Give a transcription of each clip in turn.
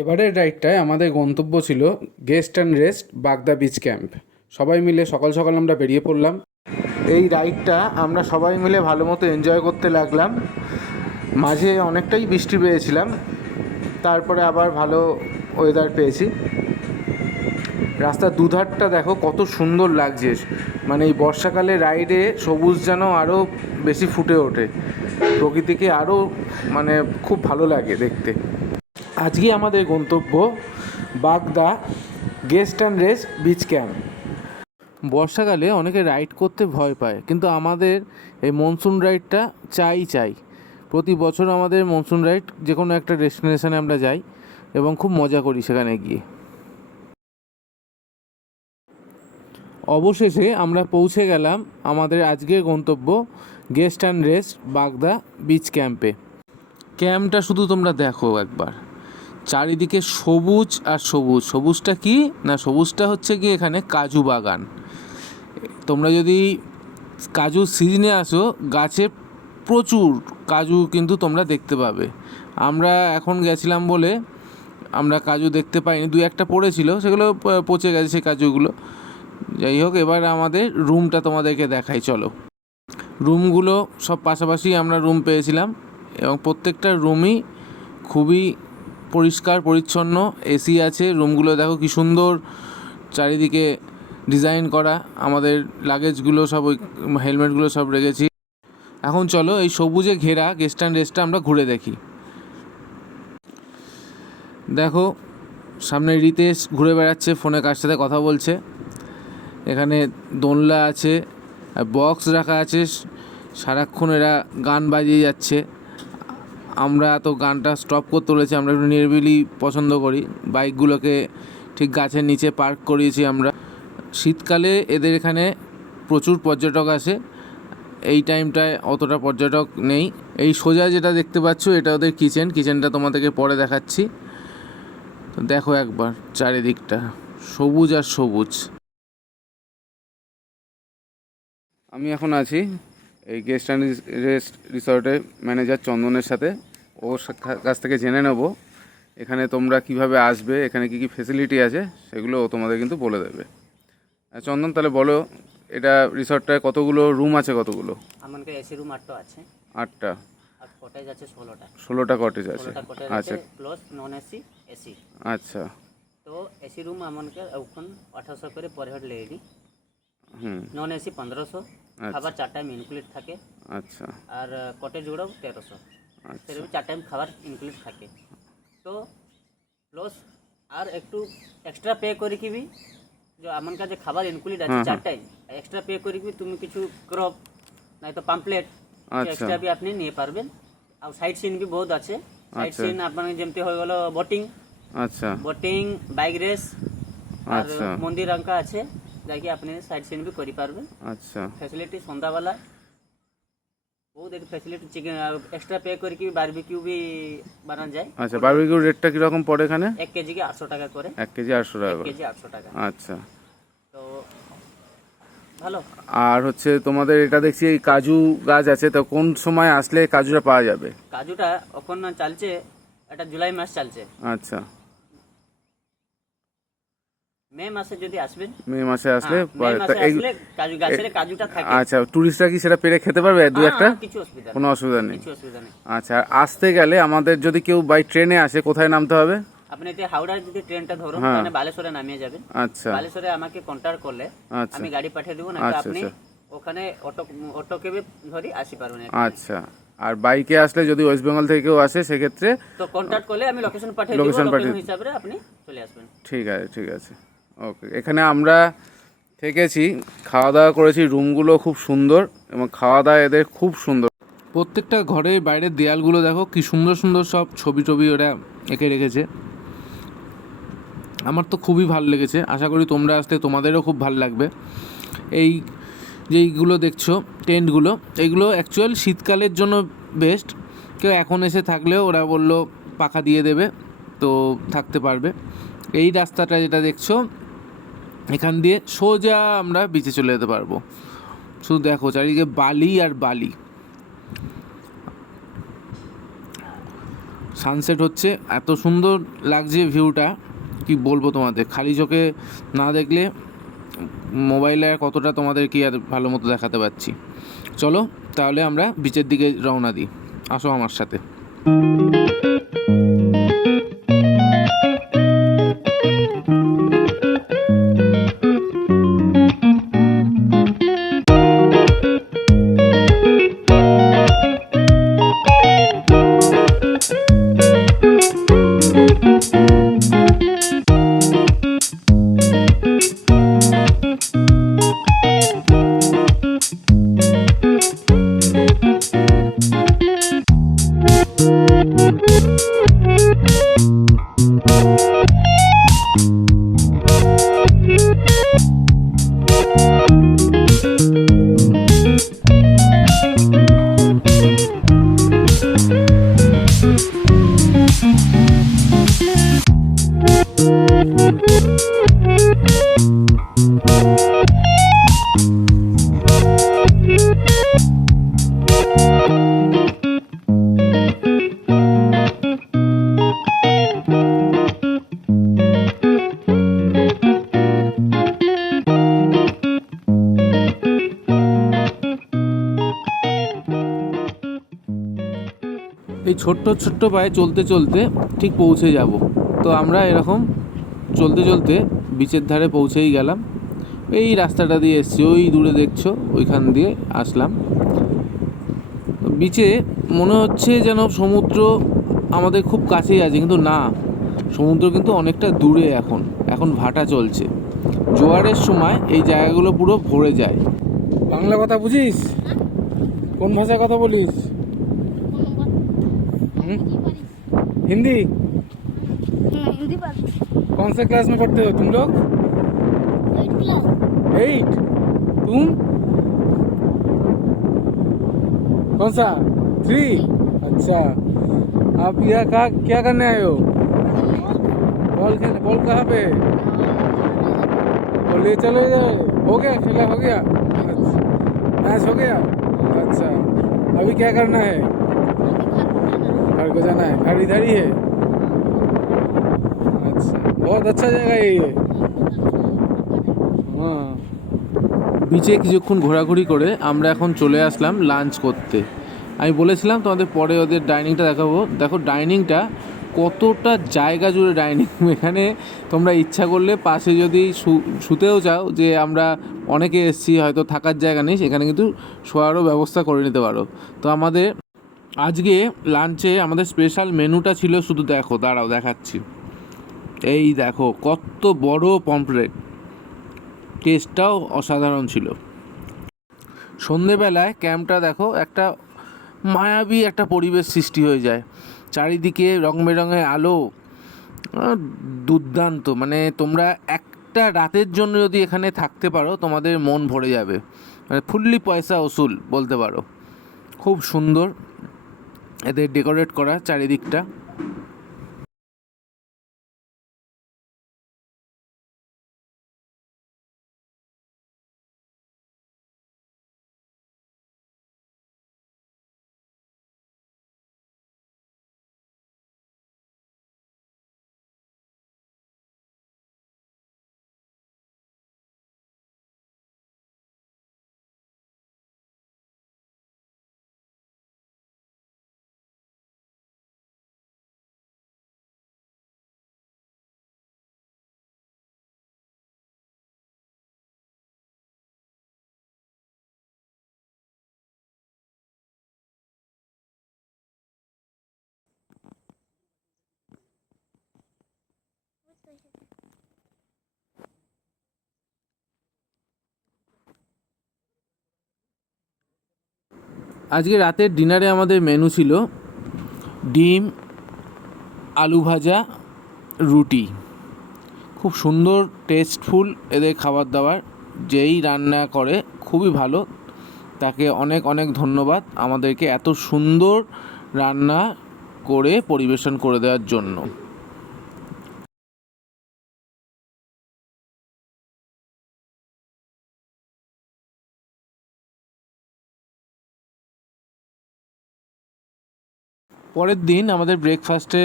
এবারের রাইডটায় আমাদের গন্তব্য ছিল গেস্ট অ্যান্ড রেস্ট বাগদা বিচ ক্যাম্প। সবাই মিলে সকাল সকাল আমরা বেরিয়ে পড়লাম। এই রাইডটা আমরা সবাই মিলে ভালো মতো এনজয় করতে লাগলাম। মাঝে অনেকটাই বৃষ্টি পেয়েছিলাম, তারপরে আবার ভালো ওয়েদার পেয়েছি। রাস্তার দুধারটা দেখো কত সুন্দর লাগছে, মানে এই বর্ষাকালে রাইডে সবুজ যেন আরও বেশি ফুটে ওঠে, প্রকৃতিকে আরও মানে খুব ভালো লাগে দেখতে। আজকে আমাদের গন্তব্য বাগদা guest and rest beach camp. বর্ষাকালে অনেকে রাইড করতে ভয় পায়, কিন্তু আমাদের এই মনসুন রাইডটা চাই। প্রতি বছর আমাদের মনসুন রাইড যে কোনো একটা ডেস্টিনেশনে আমরা যাই এবং খুব মজা করি সেখানে গিয়ে। অবশেষে আমরা পৌঁছে গেলাম আমাদের আজকের গন্তব্য গেস্ট অ্যান্ড রেস্ট বাগদা বিচ ক্যাম্পে। ক্যাম্পটা শুধু তোমরা দেখো একবার, চারিদিকে সবুজ আর সবুজ। সবুজটা কি না, সবুজটা হচ্ছে কি এখানে কাজু বাগান। তোমরা যদি কাজু সিজনে আসো, গাছে প্রচুর কাজু কিন্তু তোমরা দেখতে পাবে। আমরা এখন গেছিলাম বলে আমরা কাজু দেখতে পাইনি, দু একটা পড়েছিল, সেগুলো পচে গেছে সেই কাজুগুলো। যাই হোক, এবার আমাদের রুমটা তোমাদেরকে দেখাই, চলো। রুমগুলো সব পাশাপাশি আমরা রুম পেয়েছিলাম এবং প্রত্যেকটা রুমই খুবই পরিষ্কার পরিচ্ছন্ন, এসি আছে। রুমগুলো দেখো কি সুন্দর চারিদিকে ডিজাইন করা। আমাদের লাগেজগুলো সব, ওই হেলমেটগুলো সব রেখেছি। এখন চলো এই সবুজে ঘেরা গেস্ট অ্যান্ড রেস্টটা আমরা ঘুরে দেখি। দেখো সামনে রিতেশ ঘুরে বেড়াচ্ছে, ফোনে কার সাথে কথা বলছে। এখানে দোলনা আছে আর বক্স রাখা আছে, সারাক্ষণ এরা গান বাজিয়ে যাচ্ছে। আমরা তো গানটা স্টপ করতে বলেছি, আমরা একটু নিরিবিলি পছন্দ করি। বাইকগুলোকে ঠিক গাছের নিচে পার্ক করিয়েছি আমরা। শীতকালে এদের এখানে প্রচুর পর্যটক আসে, এই টাইমটায় অতটা পর্যটক নেই। এই সোজা যেটা দেখতে পাচ্ছ এটা ওদের কিচেনটা তোমাদেরকে পরে দেখাচ্ছি। তো দেখো একবার চারিদিকটা সবুজ আর সবুজ। আমি এখন আছি এই গেস্ট অ্যান্ড রেস্ট রিসর্টের ম্যানেজার চন্দনের সাথে। ওর কাছ থেকে জেনে নেব এখানে তোমরা কিভাবে আসবে, এখানে কি কি ফেসিলিটি আছে সেগুলো ও তোমাদের কিন্তু বলে দেবে। চন্দন, তাহলে বলো এটা রিসর্টটায় কতগুলো রুম আছে? কতগুলো? আমাদের এসি রুম 8টা আছে। 8টা। আর কটেজ আছে 16টা। 16টা কটেজ আছে। আচ্ছা, প্লাস নন এসি এসি। আচ্ছা। তো এসি রুম আমাদের এখন 1800 করে per head lady. Non AC 1500। খাবার 4 টাইম ইনক্লুড থাকে। আচ্ছা। আর কটেজ গুলো 1300। আচ্ছা, সেরকম 4 টাইম খাবার ইনক্লুড থাকে। তো প্লাস আর একটু এক্সট্রা পে করে কি भी जो আমার কাছে খাবার ইনক্লুড আছে 4 টাইম, এক্সট্রা পে করে কি তুমি কিছু ক্রপ নাই তো পাম্পলেট এক্সট্রা भी আপনি নিয়ে পারবেন। আর সাইড সিন भी বহুত আছে। সাইড সিন আপনার যেমতি হয়ে গেল বোটিং। আচ্ছা। বোটিং, বাইক রেস আর মন্দির আঙ্কা আছে, যাকি আপনি সাইড সিন भी করি পারবেন। আচ্ছা। ফ্যাসিলিটি সন্ধ্যাবেলা বহুত এক ফ্যাসিলিটি, চিকেন এক্সট্রা পে করে কি বারবিকিউ भी বানানো যায়। আচ্ছা, বারবিকিউ রেটটা কি রকম পড়ে এখানে? 1 কেজি কে 800 টাকা করে। 1 কেজি 800 টাকা করে। 1 কেজি 800 টাকা। আচ্ছা। তো ভালো। আর হচ্ছে তোমাদের এটা দেখছি এই কাজু গাছ আছে, তো কোন সময় আসলে কাজুটা পাওয়া যাবে? কাজুটা এখন চলছে, এটা জুলাই মাস চলছে। আচ্ছা। মে মাসে যদি আসবেন, মে মাসে আসলে কাজু গাছের কাজুটা থাকে। আচ্ছা, টুরিস্টরা কি সেটা পেরে খেতে পারবে দু একটা? কিছু অসুবিধা নেই, কোনো অসুবিধা নেই। আচ্ছা, আসতে গেলে আমাদের যদি কেউ বাই ট্রেনে আসে কোথায় নামতে হবে? আপনি যে হাওড়ার যদি ট্রেনটা ধরুন, তাহলে বালেশ্বরে নামিয়ে যাবেন। আচ্ছা। বালেশ্বরে আমাকে কন্টাক্ট করলে আমি গাড়ি পাঠিয়ে দেব, না আপনি ওখানে অটোকে ধরে আসি পারবেন। আচ্ছা। আর বাইকে আসলে যদি ওয়েস্ট বেঙ্গল থেকে কেউ আসে সেক্ষেত্রে তো কন্টাক্ট করলে আমি লোকেশন পাঠিয়ে দেব, লোকেশন হিসাবে আপনি চলে আসবেন। ঠিক আছে, ঠিক আছে, ওকে। এখানে আমরা থেকেছি, খাওয়া দাওয়া করেছি, রুমগুলো খুব সুন্দর এবং খাওয়া দাওয়া এদের খুব সুন্দর। প্রত্যেকটা ঘরের বাইরের দেয়ালগুলো দেখো কি সুন্দর সুন্দর সব ছবি টবি ওরা এঁকে রেখেছে। আমার তো খুবই ভালো লেগেছে, আশা করি তোমরা আসলে তোমাদেরও খুব ভালো লাগবে। এই যেইগুলো দেখছো টেন্টগুলো, এইগুলো অ্যাকচুয়াল শীতকালের জন্য বেস্ট। কেউ এখন এসে থাকলেও ওরা বললো পাখা দিয়ে দেবে, তো থাকতে পারবে। এই রাস্তাটা যেটা দেখছো এখান দিয়ে সোজা আমরা বিচে চলে যেতে পারবো। শুধু দেখো চারিদিকে বালি আর বালি। সানসেট হচ্ছে, এত সুন্দর লাগছে ভিউটা, কি বলবো তোমাদের, খালি চোখে না দেখলে মোবাইলে আর কতটা তোমাদের কি আর ভালো মতো দেখাতে পারছি। চলো তাহলে আমরা বিচের দিকে রওনা দিই, আসো আমার সাথে। এই ছোট্ট ছোট্ট পায়ে চলতে চলতে ঠিক পৌঁছে যাব। তো আমরা এরকম চলতে চলতে বিচের ধারে পৌঁছেই গেলাম। এই রাস্তাটা দিয়ে এসছি, ওই দূরে দেখছো ওইখান দিয়ে আসলাম। বিচে মনে হচ্ছে যেন সমুদ্র আমাদের খুব কাছেই আছে, কিন্তু না, সমুদ্র কিন্তু অনেকটা দূরে। এখন ভাটা চলছে, জোয়ারের সময় এই জায়গাগুলো পুরো ভরে যায়। বাংলা কথা বুঝিস? কোন ভাষায় কথা বলিস? हिंदी? हिंदी बात कौन से क्लास में पढ़ते हो तुम लोग? 8 क्लास 8? तुम कौन सा? 3? अच्छा, आप यहाँ का क्या करने आए हो? बॉल खेलने? बॉल कहाँ पे? और ले चले गए? हो गया, खेला हो गया? अच्छा, मैच हो गया? अच्छा, अभी क्या करना है? घर को जाना है। घर इधर ही है? अच्छा, बहुत अच्छा जगह है ये। হ্যাঁ, বিচে কিছুক্ষণ ঘোরাঘুরি করে আমরা এখন চলে আসলাম লাঞ্চ করতে। আমি বলেছিলাম তোমাদের পরে ওদের ডাইনিংটা দেখাবো। দেখো ডাইনিংটা কতটা জায়গা জুড়ে ডাইনিং। এখানে তোমরা ইচ্ছা করলে পাশে যদি শুতেও চাও, যে আমরা অনেকে এসেছি হয়তো থাকার জায়গা নেই, সেখানে কিন্তু শোয়ারও ব্যবস্থা করে নিতে পারো। তো আমাদের আজকে লাঞ্চে আমাদের স্পেশাল মেনুটা ছিল, শুধু দেখো, দাঁড়াও দেখাচ্ছি। এই দেখো কত বড় পমফ্রেট, টেস্টটাও অসাধারণ ছিল। সন্ধেবেলায় ক্যাম্পটা দেখো, একটা মায়াবী একটা পরিবেশ সৃষ্টি হয়ে যায়, চারিদিকে রং বেরঙের আলো, দুর্দান্ত। মানে তোমরা একটা রাতের জন্য যদি এখানে থাকতে পারো তোমাদের মন ভরে যাবে, মানে ফুললি পয়সা ওসুল বলতে পারো। খুব সুন্দর এদের ডেকোরেট করা চারিদিকটা। আজকে রাতের ডিনারে আমাদের মেনু ছিল ডিম, আলু ভাজা, রুটি। খুব সুন্দর টেস্টফুল এদের খাবার দাবার, যেই রান্না করে খুবই ভালো, তাকে অনেক অনেক ধন্যবাদ আমাদেরকে এত সুন্দর রান্না করে পরিবেশন করে দেওয়ার জন্য। পরের দিন আমাদের ব্রেকফাস্টে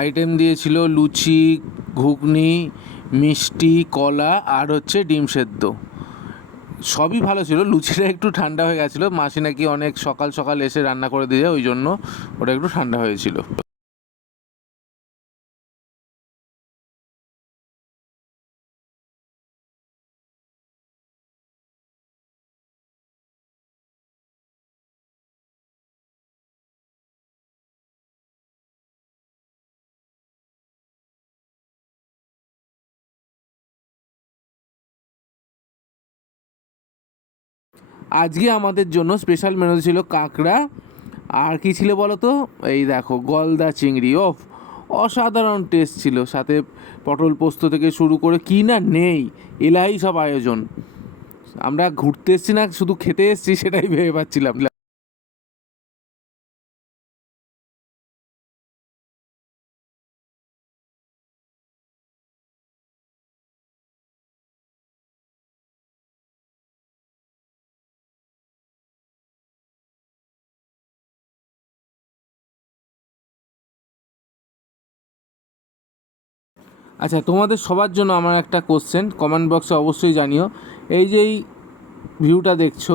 আইটেম দিয়েছিল লুচি, ঘুগনি, মিষ্টি, কলা আর হচ্ছে ডিম সেদ্ধ। সবই ভালো ছিল, লুচিটা একটু ঠান্ডা হয়ে গেছিলো, মাসি নাকি অনেক সকাল সকাল এসে রান্না করে দিয়ে যায়, ওই জন্য ওটা একটু ঠান্ডা হয়েছিল। আজকে আমাদের জন্য স্পেশাল মেনু ছিল কাঁকড়া, আর কি ছিল বলো তো, এই দেখো গলদা চিংড়ি। অসাধারণ টেস্ট ছিল, সাথে পটল পোস্ত থেকে শুরু করে কি না নেই, এলাই সব আয়োজন। আমরা ঘুরতে এসেছি না শুধু খেতে এসেছি সেটাই ভেবে পাচ্ছিলাম। আচ্ছা, তোমাদের সবার জন্য আমার একটা কোশ্চেন, কমেন্ট বক্সে অবশ্যই জানিও। এই যে এই ভিউটা দেখছো,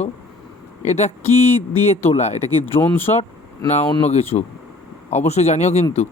এটা কি দিয়ে তোলা? এটা কি ড্রোন শট না অন্য কিছু? অবশ্যই জানিও কিন্তু।